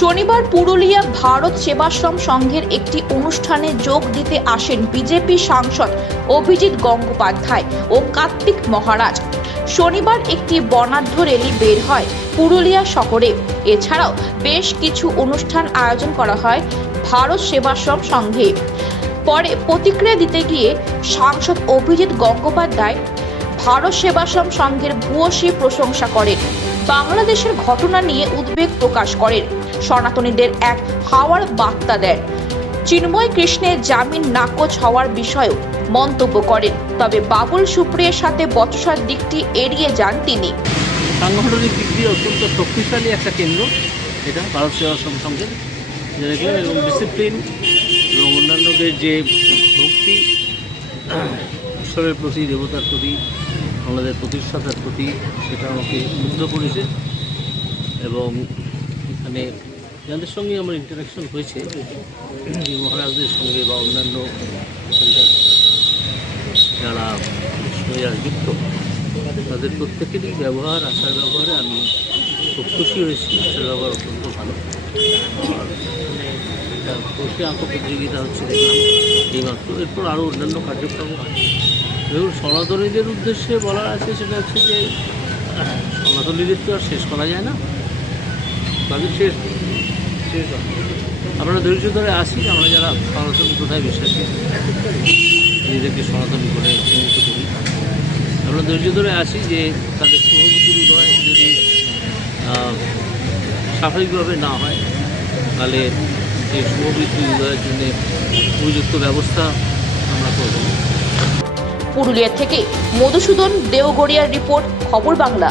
শনিবার পুরুলিয়া ভারত সেবাশ্রম সংঘের একটি অনুষ্ঠানে যোগ দিতে আসেন বিজেপি সাংসদ অভিজিৎ গঙ্গোপাধ্যায় ও কার্তিক মহারাজ। শনিবার একটি বর্ণাঢ্য র্যালি বের হয় পুরুলিয়া শহরে। এছাড়াও বেশ কিছু অনুষ্ঠান আয়োজন করা হয় ভারত সেবাশ্রম সংঘে। পরে প্রতিক্রিয়া দিতে গিয়ে সাংসদ অভিজিৎ গঙ্গোপাধ্যায় ভারত সেবাশ্রম সংঘের ভূয়সী প্রশংসা করেন, বাংলাদেশের ঘটনা নিয়ে উদ্বেগ প্রকাশ করেন, সনাতনীদের এক হওয়ার বার্তা দেন। চিন্ময় কৃষ্ণের জামিন নাকচ হওয়ার বিষয়েও মন্তব্য করেন, তবে বাবুল সুপ্রিয়ের সাথে বচসার দিকটি এড়িয়ে যান তিনি। সাংগঠনিক দিক দিয়ে অত্যন্ত শক্তিশালী একটা কেন্দ্র এটা ভারত সেবাশ্রম সংঘের, যেটা এবং ডিসিপ্লিন এবং অন্যান্যদের যে ভক্তি ঈশ্বরের প্রতি, দেবতার প্রতি, আমাদের প্রতিষ্ঠাতার প্রতি, সেটা আমাকে মুগ্ধ করেছে। এবং এখানে যাদের সঙ্গে আমার ইন্টারাকশন হয়েছে, যে মহারাজদের সঙ্গে বা অন্যান্য এখানকার যারা যুক্ত, তাদের প্রত্যেকেরই ব্যবহার, আচার ব্যবহারে আমি খুব খুশি হয়েছি। আচার ব্যবহার অত্যন্ত ভালো। আর একটা বসে আঁকো প্রতিযোগিতা হচ্ছে দেখলাম এইমাত্র। এরপর আরও অন্যান্য কার্যক্রম আছে। এবং সনাতনীদের উদ্দেশ্যে বলার আছে, সেটা হচ্ছে যে সনাতনীদের তো আর শেষ করা যায় না, তাদের শেষ আমরা ধৈর্য ধরে আসি। আমরা যারা সনাতনী কোথায় বিশ্বাসী, নিজেদেরকে সনাতনী করে চিহ্নিত করি, আমরা ধৈর্য ধরে আসি যে তাদের শুভবুদ্ধির উদয় যদি স্বাভাবিকভাবে না হয়, তাহলে এই শুভবুদ্ধির উদয়ের জন্য উপযুক্ত ব্যবস্থা আমরা করব। পুরুলিয়া থেকে মধুসূদন দেওগড়িয়ার রিপোর্ট, খবর বাংলা।